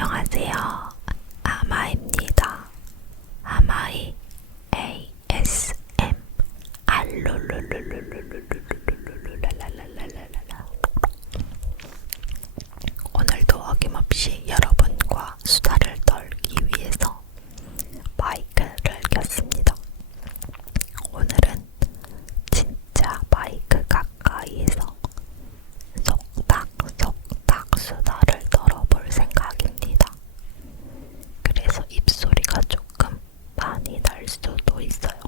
안녕하세요. 아마입니다. 아마이 ASM 알룰룰룰룰룰룰룰룰룰랄랄랄랄랄라. 오늘도 어김없이 여러분과 수다를 떨기 위해서 마이크를 켰습니다. 오늘은 진짜 마이크 가까이에서 속닥속닥 수다를 떨어볼 생각입니다. 그래서 입소리가 조금 많이 날 수도 있어요.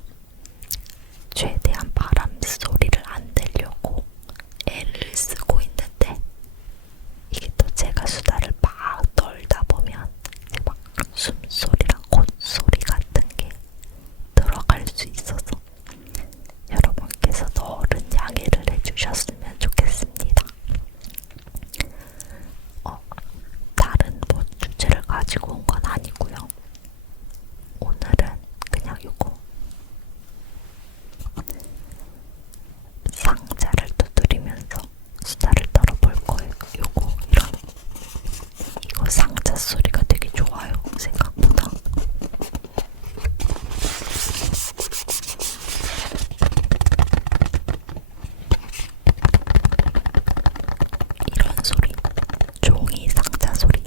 최대한 바람 소리를 안 내려고 애를 쓰고 있는데 이게 또 제가 수다를 막 떨다 보면 이제 막 숨소리랑 콧소리 같은 게 들어갈 수 있어서 여러분께서 어른 양해를 해주셨으면 좋겠습니다. 다른 뭐 주제를 가지고 온 건 아니고요. 오늘은 그냥 요거 상자를 두드리면서 수다를 떨어볼 거예요. 요거 이거 상자 소리가 되게 좋아요. 생각보다. 이런 소리, 종이 상자 소리.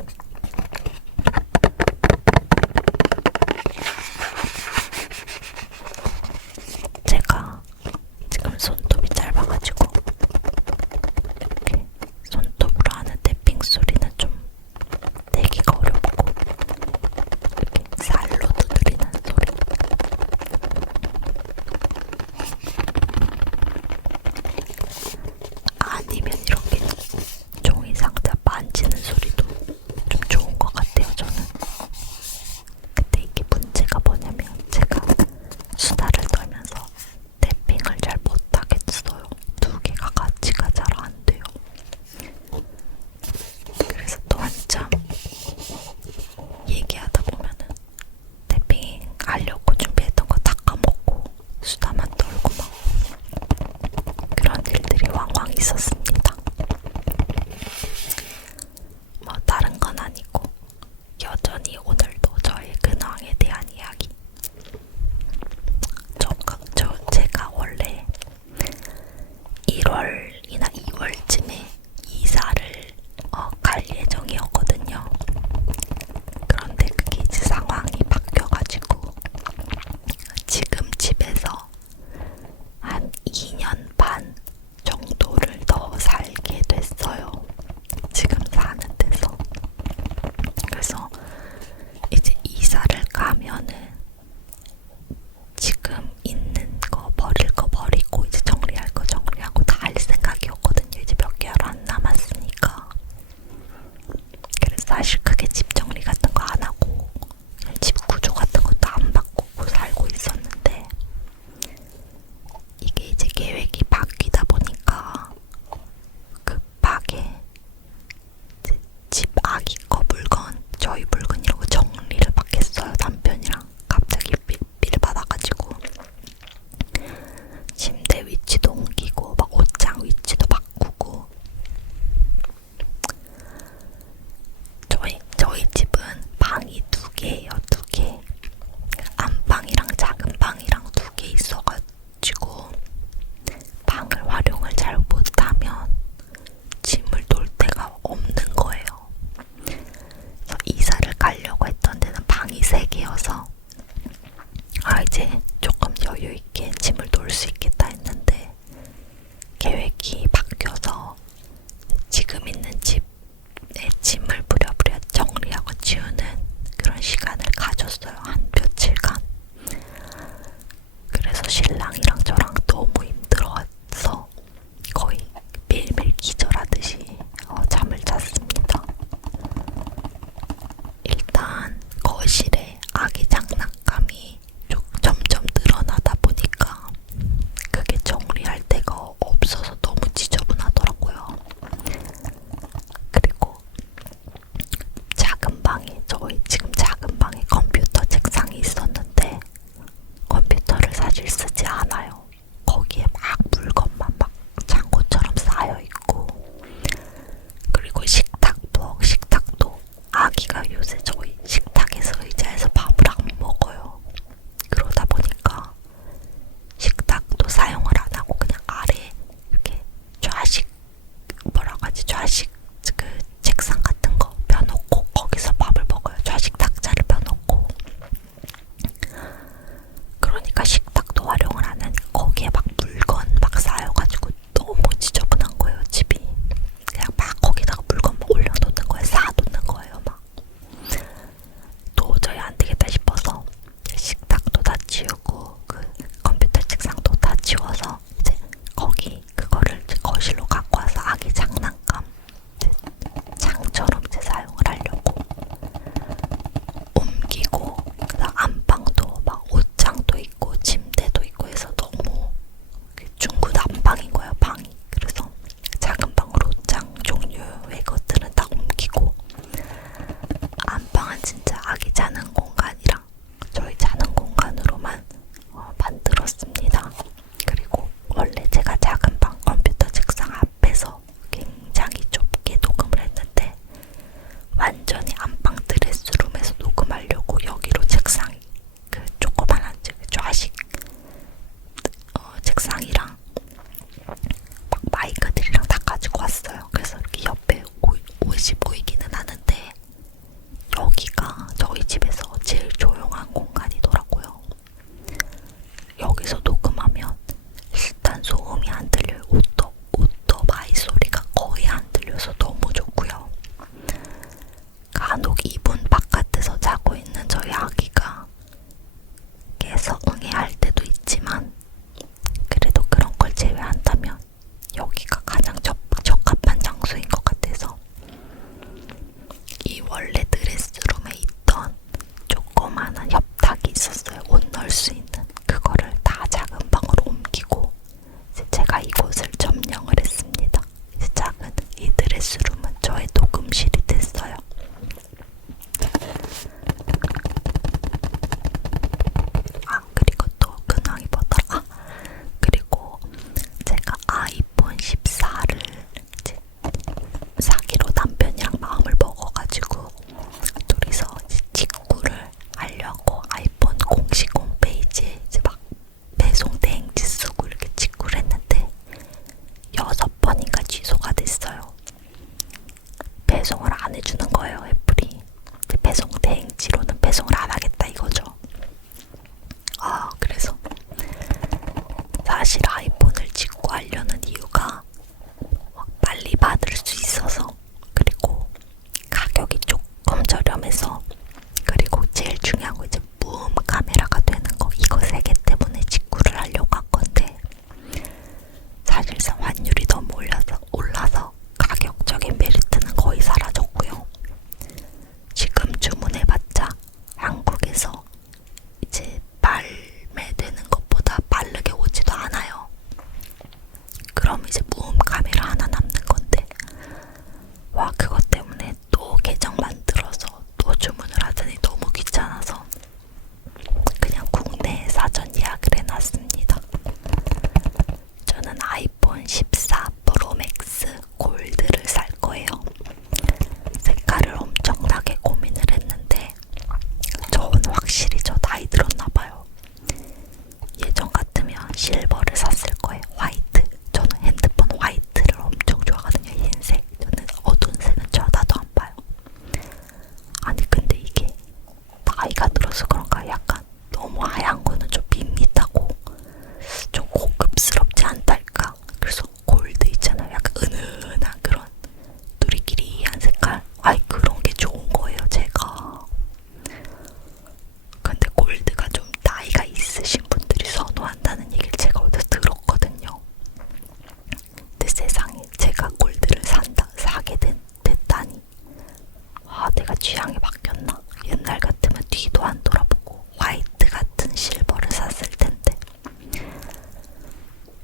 내가 취향이 바뀌었나? 옛날 같으면 뒤도 안 돌아보고 화이트 같은 실버를 샀을 텐데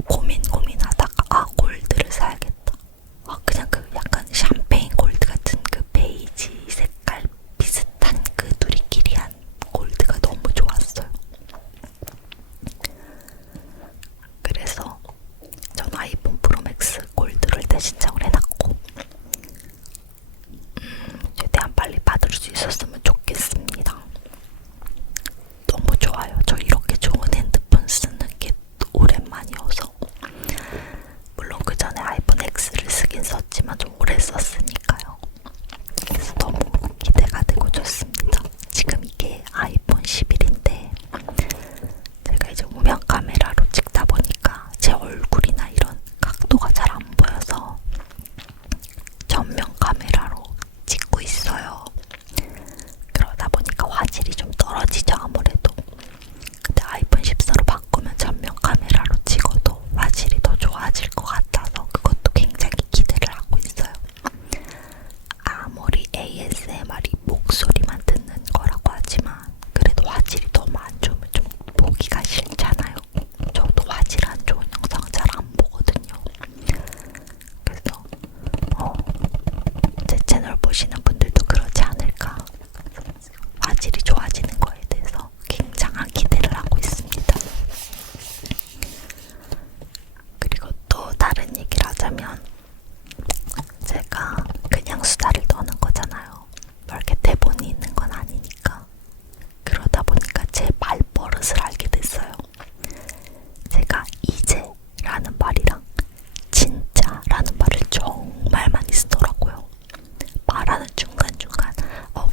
고민하다가 아 골드를 사야겠다. 그냥 그 약간 샴페인 골드 같은 그 베이지 색깔 비슷한 그 누리끼리한 골드가 너무 좋았어요. 그래서 전 아이폰 프로맥스 골드를 일단 신청을 해놨고 최대한 빨리 받을 수 있었으면 좋겠습니다. 너무 좋아요. 저 이렇게 좋은 핸드폰 쓰는 게 오랜만이어서 물론 그 전에 아이폰 X를 쓰긴 썼지만 좀 오래 썼으니까요. 그래서 너무 기대가 되고 좋습니다. 지금 이게 아이폰 11인데 제가 이제 우면 카메라로 찍다 보니까 제 얼굴이나 이런 각도가 잘 안 보여서 전면 카메라로 찍고 있어요. 그러다 보니까 화질이 좀 떨어지죠 아무래도. 근데 아이폰 14로 바꾸면 전면 카메라로 찍어도 화질이 더 좋아질 것 같아서 그것도 굉장히 기대를 하고 있어요. 아무리 ASMR이 목소리만 듣는 거라고 하지만 그래도 화질이 너무 안 좋으면 좀 보기가 싫잖아요. 저도 화질 안 좋은 영상 잘 안 보거든요. 그래서 제 채널 보시는 분들도 그러지 않을까. 화질이 좋아지는 거에 대해서 굉장한 기대를 하고 있습니다. 그리고 또 다른 얘기를 하자면 제가 그냥 수다를 떠는 거잖아요. 이렇게 대본이 있는 건 아니니까. 그러다 보니까 제 말버릇을 알게 됐어요. 제가 이제라는 말이랑 진짜라는 말을 정말 많이 쓰더라고요. 말하는 중간중간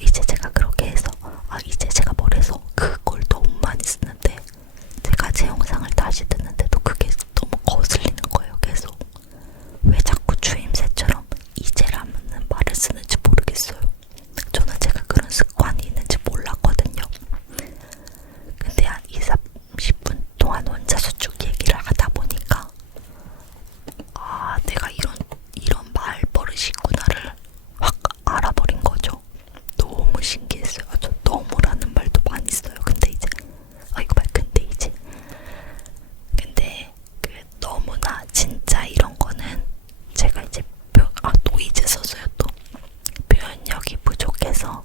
이제 제가 그렇게 해서 이제 제가 뭐래서 그걸 너무 많이 쓰는데 제가 제 영상을 다시 듣는데도 그게 너무 거슬리는 거예요. 계속 왜 자꾸 추임새처럼 이제라는 말을 쓰는지 모르겠어요. 저는 제가 그런 습관이 있는지 몰랐거든요. 근데 한 20-30분 동안 혼자서 쭉 얘기를 하다 보니까 내가 이런 말버릇이 있구나를 확 알아버린 거죠. 너무 신기했어요. 저 너무라는 말도 많이 써요. 근데 이제 근데 그 너무나 진짜 이런 거는 제가 이제 또 이제 써서요. 또 표현력이 부족해서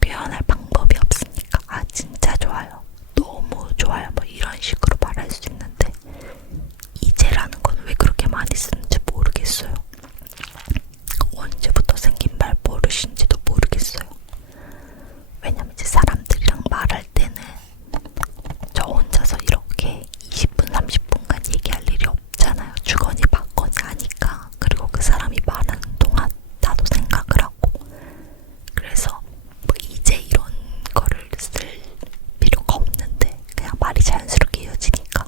표현할 방법이 없으니까 진짜 좋아요. 너무 좋아요. 뭐 이런 식으로 말할 수 있는데 이제라는 건 왜 그렇게 많이 쓰는지 모르겠어요. 언제부터 생긴 말버릇인지도 모르겠어요. 왜냐면 이제 사람들이랑 말할 때는 저 혼자서 이렇게 20분, 30분간 얘기할 일이 없잖아요. 주거니 받거니 하니까. 그리고 그 사람이 말하는 동안 나도 생각을 하고 그래서 뭐 이제 이런 거를 쓸 필요가 없는데 그냥 말이 자연스럽게 이어지니까.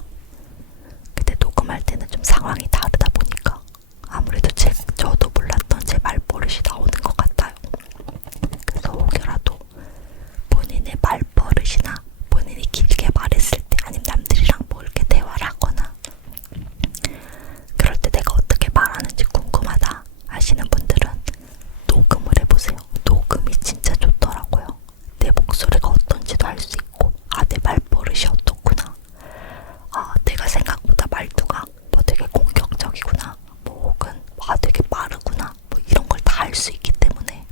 근데 녹음할 때는 좀 상황이 다르다 보니까 아무래도 저도 몰랐던 제 말버릇이 나오는 것 같아요. 그래서 혹여라도 본인의 말버릇이나 본인이 길게 말했을 때 아니면 남들이랑 뭐 이렇게 대화를 하거나 그럴 때 내가 어떻게 말하는지 궁금하다 하시는 분들은 녹음을 해보세요. 녹음이 진짜 좋더라고요. 내 목소리가 어떤지도 알 수 있고 내 말버릇이 어떻구나. 내가 생각보다 말투가 뭐 되게 공격적이구나. 뭐 혹은 되게 빠르구나. 뭐 이런 걸 다 알 수 있기 때문에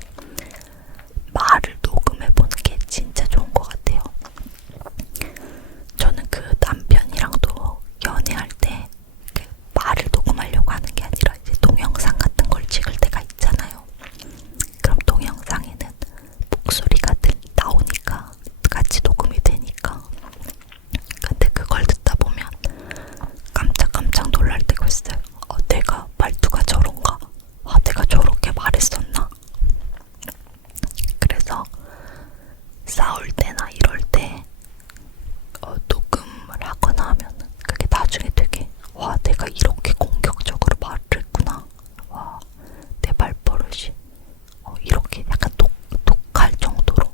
말을 녹음해보는 게 진짜 좋은 것 같아요. 저는 그 남편이랑도 연애할 때 그 말을 녹음하려고 하는 게 아니라 이제 동영상 같은 걸 찍을 때가 있잖아요. 그럼 동영상에는 목소리가 나오니까 같이 녹음이 되니까. 근데 그걸 듣다 보면 깜짝 놀랄 때가 있어요. 내가 말투가 저런가? 내가 저렇게 말했었나? 그래서 싸울 때나 이럴 때 녹음을 하거나 하면 그게 나중에 되게 내가 이렇게 공격적으로 말을 했구나. 내 말버릇이 이렇게 약간 독할 정도로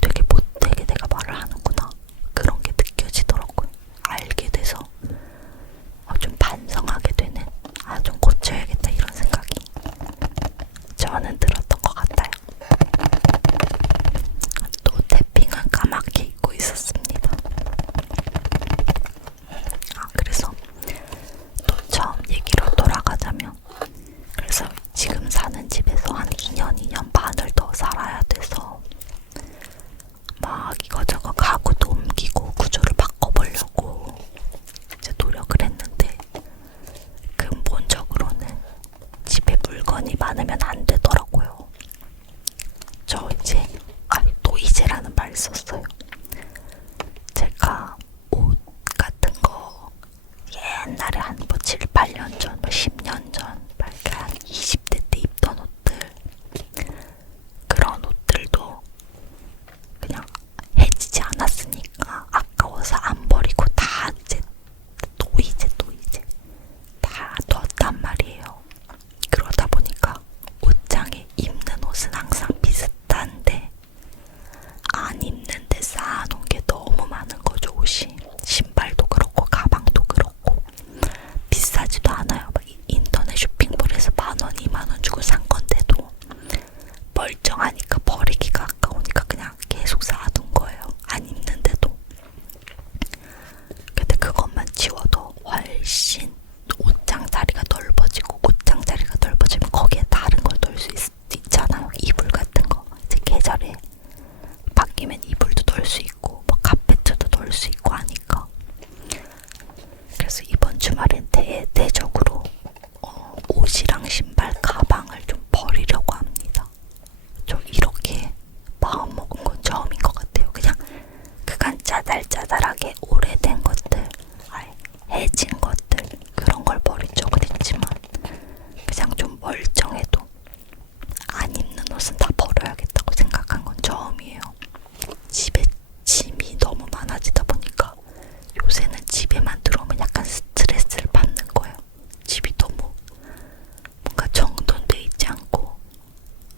되게 못되게 내가 말을 하는구나. 그런 게 느껴지더라고요. 알게 돼서 좀 반성하게 되는 좀 고쳐야겠다 이런 생각이 저는 들었던 것 같아요. 했었어요. 제가 옷 같은 거 옛날에 한 뭐 7, 8년 전, 뭐 10년 전, 한 20대 때 입던 옷들, 그런 옷들도 그냥 해지지 않았으니까 아까워서 안 버리고 다 이제 또 이제 다 뒀단 말이에요. 그러다 보니까 옷장에 입는 옷은 항상 비슷한데 안 입는데 쌓아놓은 게 너무 많은 거죠. 옷이, 신발도 그렇고 가방도 그렇고. 비싸지도 않아요. 막 인터넷 쇼핑몰에서 10,000원, 20,000원 주고 산 건데도 멀쩡하니까 버리기가 아까우니까 그냥 계속 쌓아둔 거예요. 안 입는데도. 근데 그것만 치워도 훨씬 옷장 자리가 넓어지고, 옷장 자리가 넓어지면 거기에 다른 걸 넣을 수 있잖아요. 이불 같은 거. 이제 계절에 바뀌면 이불도 넣을 수 있고 뭐 카페트도 넣을 수 있고 하니까. 그래서 이번 주말엔 대대적으로 옷이랑 신발, 가방을 좀 버리려고 합니다. 저 이렇게 마음먹은 건 처음인 것 같아요. 그냥 그간 짜잘짜잘하게 오래된 것들, 해진 것들, 그런 걸 버린 적은 있지만 그냥 좀 멀쩡해도 안 입는 옷은 다 버려야겠다고 생각한 건 처음이에요. 집에 짐이 너무 많아지다 보니까 요새는 집에만 들어오면 약간 스트레스를 받는 거예요. 집이 너무 뭔가 정돈돼 있지 않고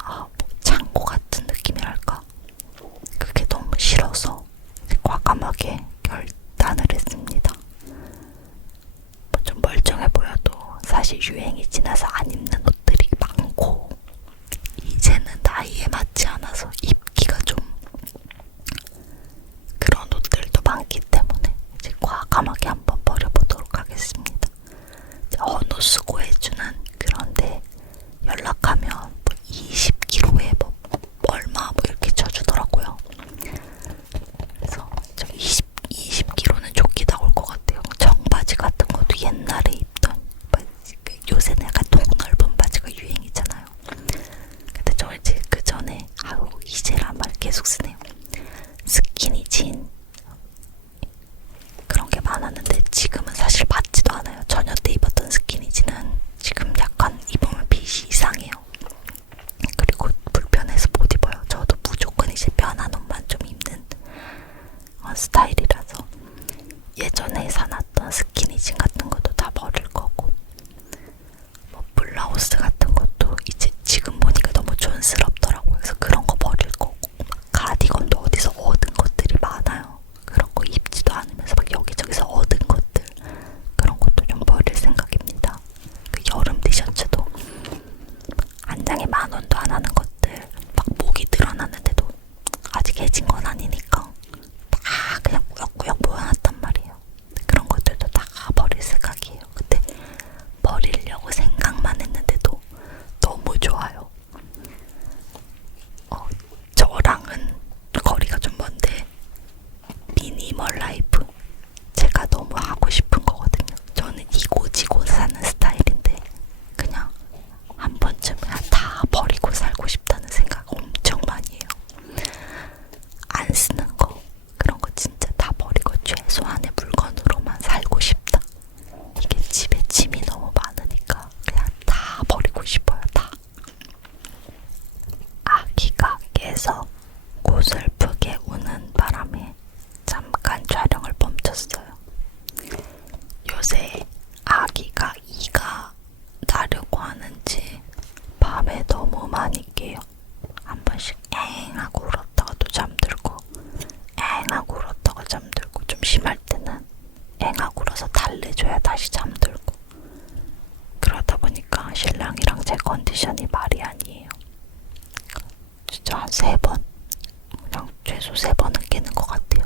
뭐 창고 같은 느낌이랄까? 그게 너무 싫어서 과감하게 결단을 했습니다. 뭐 좀 멀쩡해 보여도 사실 유행이 지나서 안 입는 옷들이 많고, 이제는 나이에 맞지 않아서 입기가 좀 그런 옷들도 많기 때문에 이제 과감하게 한번 버려보도록 하겠습니다. 헌옷 수거해주는 그런데 연락하면 뭐 20kg에 뭐 얼마 뭐 이렇게 쳐주더라고요. 그래서 저 20kg는 좋게 나올 것 같아요. 청바지 같은 것도 옛날에 입던, 뭐 요새는 약간 통넓은 바지가 유행이잖아요. 근데 저 이제 그 전에 이제란 말 계속 쓰네요. 스키니진 그런 게 많았는데 지금은 사실 맞지도 않아요. 저녁 때 입었던 스키니진은 지금 약간 입으면 핏이 이상해요. 그리고 불편해서 못 입어요. 저도 무조건 이제 편한 옷만 좀 입는 스타일이라서 예전에 사놨던 스키니진 같은 것도 다 버릴 거고, 뭐 블라우스 같은 것도 이제 지금 보니까 너무 촌스럽더라고요. 그래서 그런 거 버릴 거고, 가디건도 어디서 얻은 것들이 많아요. 그런 거 입지도 않으면서 막 여기저기서 얻은 것들, 그런 것도 좀 버릴 생각입니다. 그 여름 티셔츠도 한 장에 10,000원도 안 하는 것들, 막 목이 늘어났는데도 아직 해진 건 아니니까 다 그냥 꾸역꾸역 모여놨단 말이에요. 그런 것들도 다 버릴 생각이에요. 근데 버리려고 생각만 했는데도 너무 좋아요. 저랑은 거리가 좀 먼데 미니멀 라이프, 제가 너무 하고 싶은 거거든요. 저는 이고지고 사는 스타일인데 그냥 한 번쯤 다 버리고 살고 싶다는 생각 엄청 많이 해요. 안 쓰는 거, 그런 거 진짜 다 버리고 최소한의 물건으로만 살고 싶다. 이게 집에 짐이 너무 많으니까 그냥 다 버리고 싶어요. 다. 아기가 깨서 고슬프게 우는 바람에 잠깐 촬영을 멈췄어요. 요새 아기가 이가 나려고 하는지 밤에 너무 많이 깨요. 한 번씩 엥 하고 울었다가 또 잠들고, 엥 하고 울었다가 잠들고, 좀 심할 때는 엥 하고 울어서 달래줘야 다시 잠들고. 그러다 보니까 신랑이랑 제 컨디션이 말이 아니에요. 진짜 한 3번, 그냥 최소 3번은 깨는 것 같아요.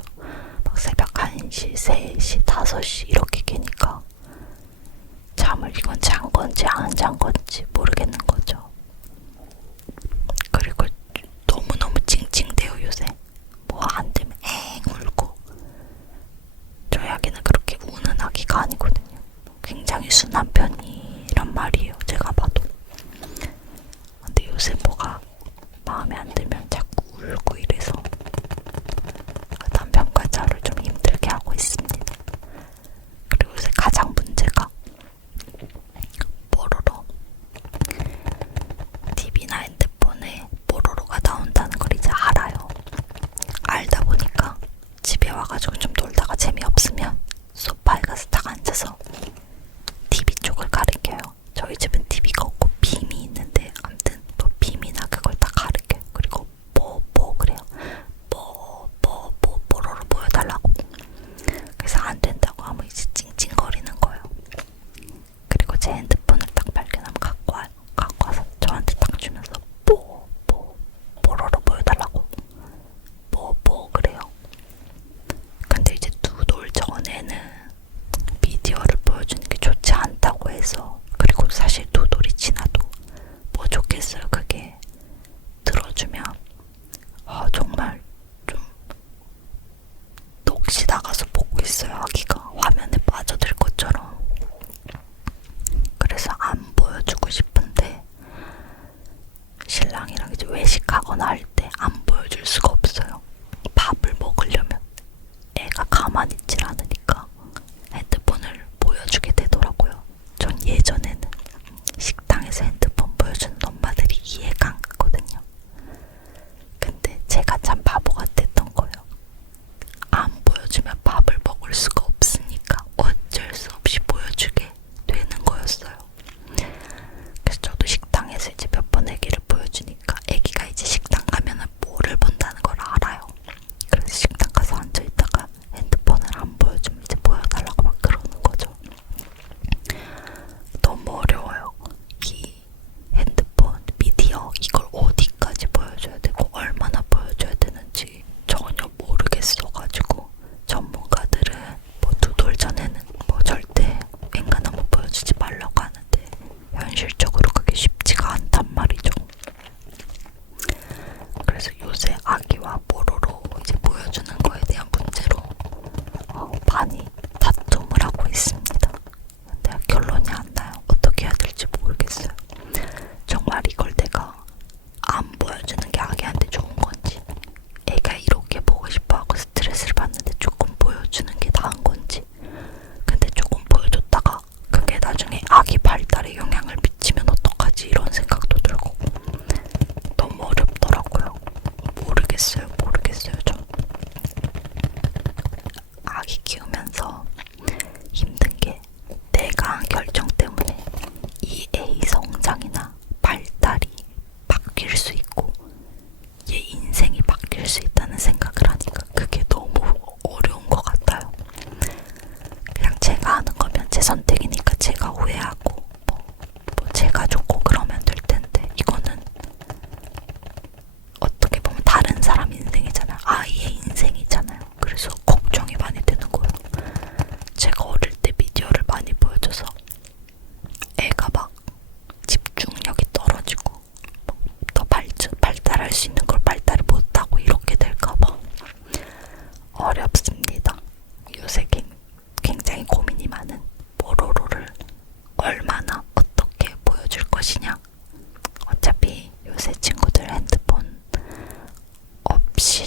막 새벽 1시, 3시, 5시 이렇게 깨니까 잠을 이건 잔 건지 안 잔 건지 모르겠는 거죠. 그리고 너무너무 찡찡대요. 요새 뭐 안 되면 엥 울고. 저희 아기는 그렇게 우는 아기가 아니거든요. 굉장히 순한 편이란 말이에요, 제가 봐도. 근데 요새 뭐가 마음에 안 들면 자꾸 울고 이래서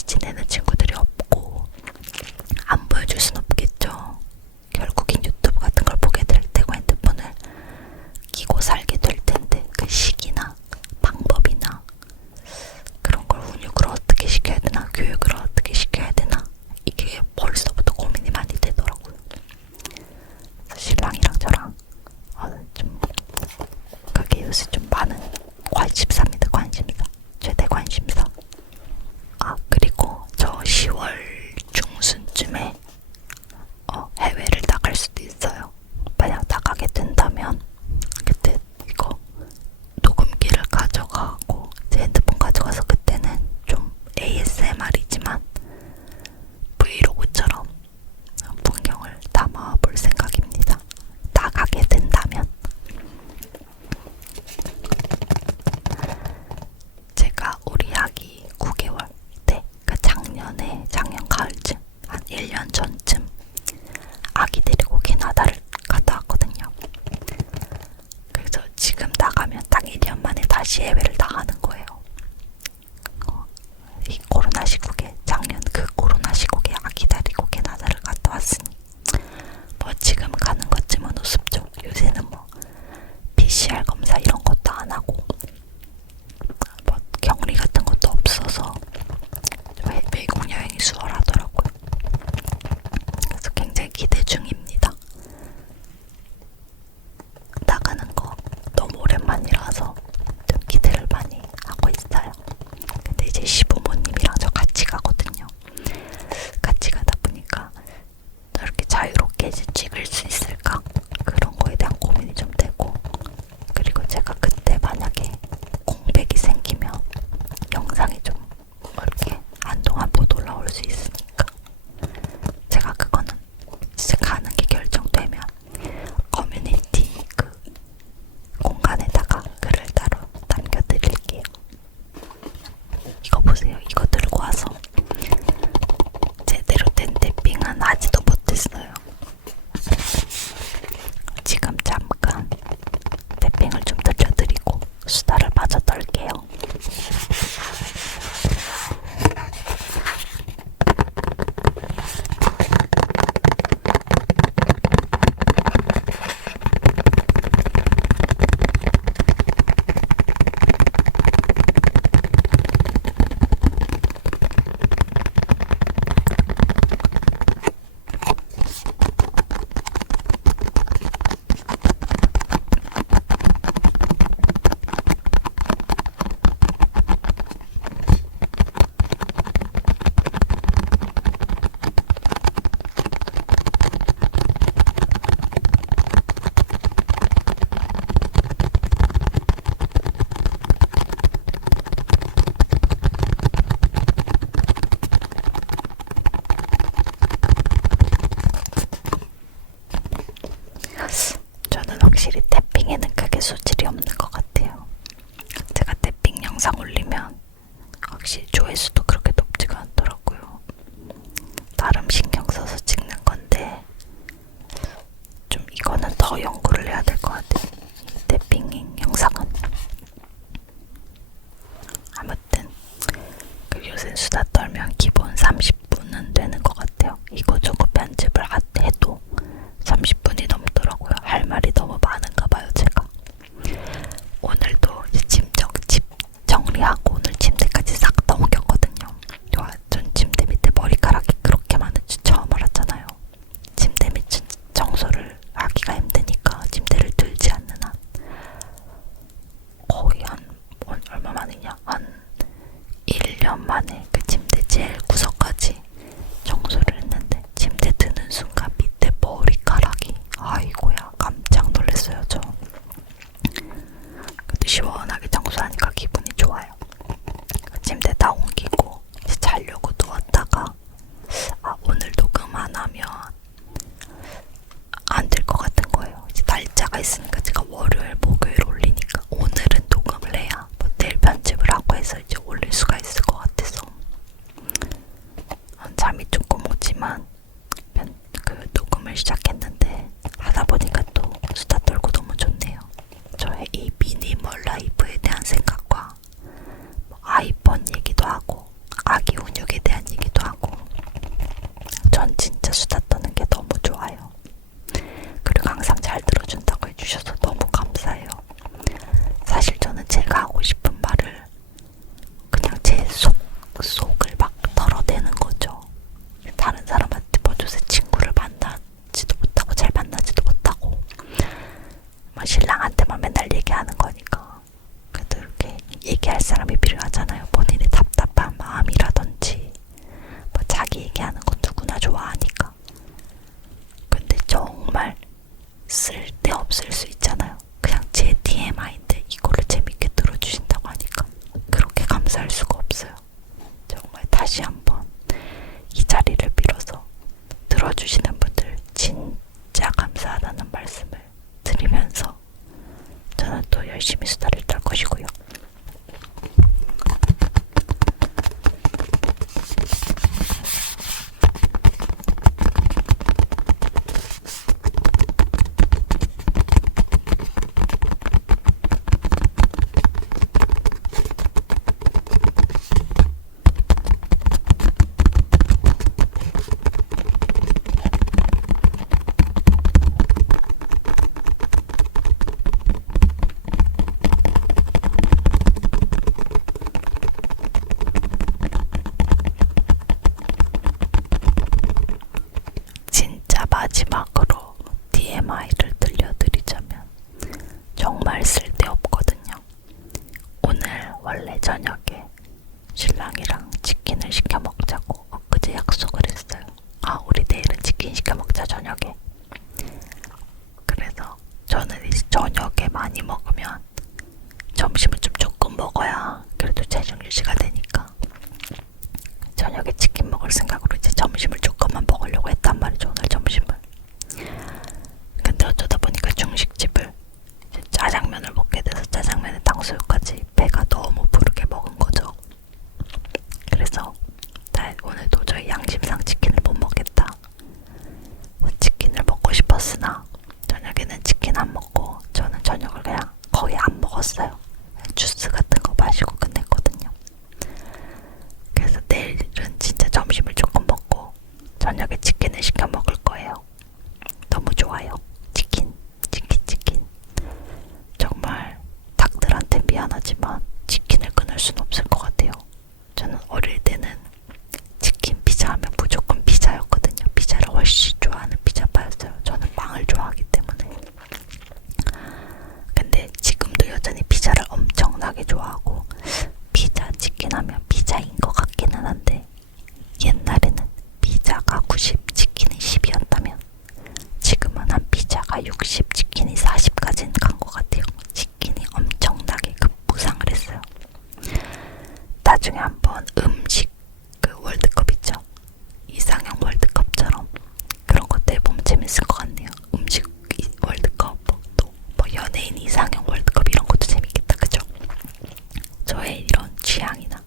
지내는 친구들이 없고 안 보여줄 순 없겠죠. 결국엔 유튜브 같은 걸 보게 될 테고 핸드폰을 끼고 살게 될 텐데 그 시기나 방법이나 그런 걸 훈육을 어떻게 시켜야 되나, 교육을 어떻게 시켜야 되나, 이게 벌써부터 고민이 많이 되더라고요. 신랑이랑 저랑 좀 그게 요새 좀 많은 관심사입니다. 관심사, 최대 관심사. 그리고 저 10월 중순쯤에 해외를 나갈 수도 있어요. 만약 나가게 된다면 그때 이거 녹음기를 가져가고 제 핸드폰 가져가서 그때는 좀 ASMR이지만 브이로그처럼 풍경을 담아볼 생각입니다. 나가게 된다면. 제가 우리 아기 9개월 때, 작년 가을쯤, 한 1년 전쯤 아기 데리고 캐나다를 갔다 왔거든요. 그래서 지금 나가면 딱 1년 만에 다시 해외를 나가는 거예요. 이 코로나 시국에, 작년 그 코로나 시국에 아기 데리고 캐나다를 갔다 왔으니 뭐 지금 가는 것쯤은 우습죠. 요새는 뭐 PCR 검사 이런 것도 안 하고 뭐 격리 같은 것도 없어서 외국 여행이 수월하더라고요. 그래서 굉장히 기대 중입니다. 나가는 거 너무 오랜만이라서 좀 기대를 많이 하고 있어요. 근데 이제 시부모님이랑 저 같이 가거든요. 같이 가다 보니까 이렇게 자유롭게 이제 찍을 수 있을까? 그런 거에 대한 고민이 좀 되고, 그리고 제가 그때 만약에 공백이 생기면 영상이 좀 이렇게 한동안 못 올라올 수 있으니까 제가 그거는 진짜 가는 게 결정되면 커뮤니티 그 공간에다가 글을 따로 남겨드릴게요. 이거 보세요. 이거 들고 와서 제대로 된 탭핑은 아직도 못했어요. 지금 잠깐 탭핑을 좀 들려드리고 수다를 마저 떨게요. 저는 확실히 탭핑에는 크게 소질이 없는 것 같아요. 제가 탭핑 영상 올리면 확실히 조회수도 그렇게 높지가 않더라고요. 나름 신경 써서 찍는 건데 좀 이거는 더 연구를 해야 될 것 같아요. 탭핑 영상은. 아무튼 요새 수다 떨면 기본 30분은 되는 것 같아요. 이거저거 편집을 해도 30분이 넘더라고요. 할 말이 너무 많은가 봐요, 제가. 오늘도 이제 집 정리하고 오늘 침대까지 싹 다 옮겼거든요. 와, 전 침대 밑에 머리카락이 그렇게 많은 줄 처음 알았잖아요. 침대 밑 청소를 하기가 힘드니까 침대를 들지 않는 한 거의 얼마 만이냐? 한 1년 만에 그 침대 제일 구석까지 청소를 했는데, 다시 한번 이 자리를 빌어서 들어주시는 분들 진짜 감사하다는 말씀을 드리면서 저는 또 열심히 수다를 떨 것이고요. 마지막으로 TMI를 들려드리자면 정말 쓸데없거든요. 오늘 원래 저녁에 신랑이랑 치킨을 시켜 먹자고 엊그제 약속을 했어요. 우리 내일은 치킨 시켜 먹자 저녁에. 그래서 저는 이제 저녁에 많이 먹으면 점심은 좀 조금 먹어야 그래도 체중 유지가 되니까 저녁에 치킨 먹을 생각으로 이제 점심을 조금만 먹으려고 했단 말이죠. 오늘 점심을. 근데 어쩌다 보니까 중식집을 이제 짜장면을 먹게 돼서 짜장면에 탕수육까지 배가 너무 부르게 먹은 거죠. 그래서 나 오늘 도저히 양심상 치킨을 못 먹겠다. 치킨을 먹고 싶었으나 저녁에는 치킨 안 먹고 저는 저녁을 그냥 거의 안 먹었어요. 주스 같은 거 마시고 끝냈거든요. 그래서 내일은 진짜 점심을 조금 먹고 저녁에 치킨을 시켜 먹을 거예요. 너무 좋아요. 치킨. 정말 닭들한테 미안하지만 치킨을 끊을 순 없을 것 같아요. 저는 어릴 때는 치킨 피자 하면 무조건 피자였거든요. 피자를 훨씬 좋아하는 피자파였어요. 저는 빵을 좋아하기 때문에. 근데 지금도 여전히 피자를 엄청나게 좋아하고 피자, 치킨 하면 피자인 것 같기는 한데 옛날에는 피자가 90, 치킨이 10이었다면 지금은 한 피자가 60, 치킨이 40까지는 간 것 같아요. 치킨이 엄청나게 급부상을 했어요. 나중에 한번 음식 그 월드컵 있죠? 이상형 월드컵처럼 그런 것도 해보면 재밌을 것 같네요. 음식 월드컵 또 뭐 연예인 이상형 월드컵 이런 것도 재밌겠다. 그죠? 저의 이런 취향이나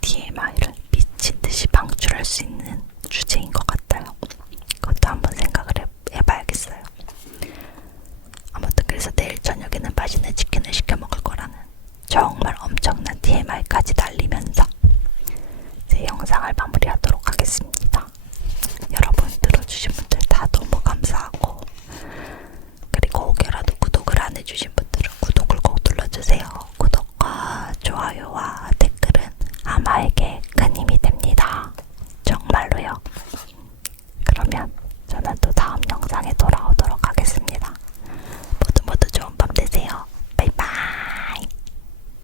TMI를 미친 듯이 방출할 수 있는 주제인 것 같아요. 그것도 한번 생각을 해봐야겠어요. 아무튼 그래서 내일 저녁에는 맛있는 치킨을 시켜 먹을 거라는 정말 엄청난 TMI까지 달리면서 제 영상을 마무리하도록 하겠습니다. 여러분 들어주신 분들 다 너무 감사하고 그리고 혹여라도 구독을 안 해주신 분들은 구독을 꼭 눌러주세요. 구독과 좋아요와 댓글은 아마에게 큰 힘이 됩니다. 정말로요. 그러면 저는 또 다음 영상에 돌아오도록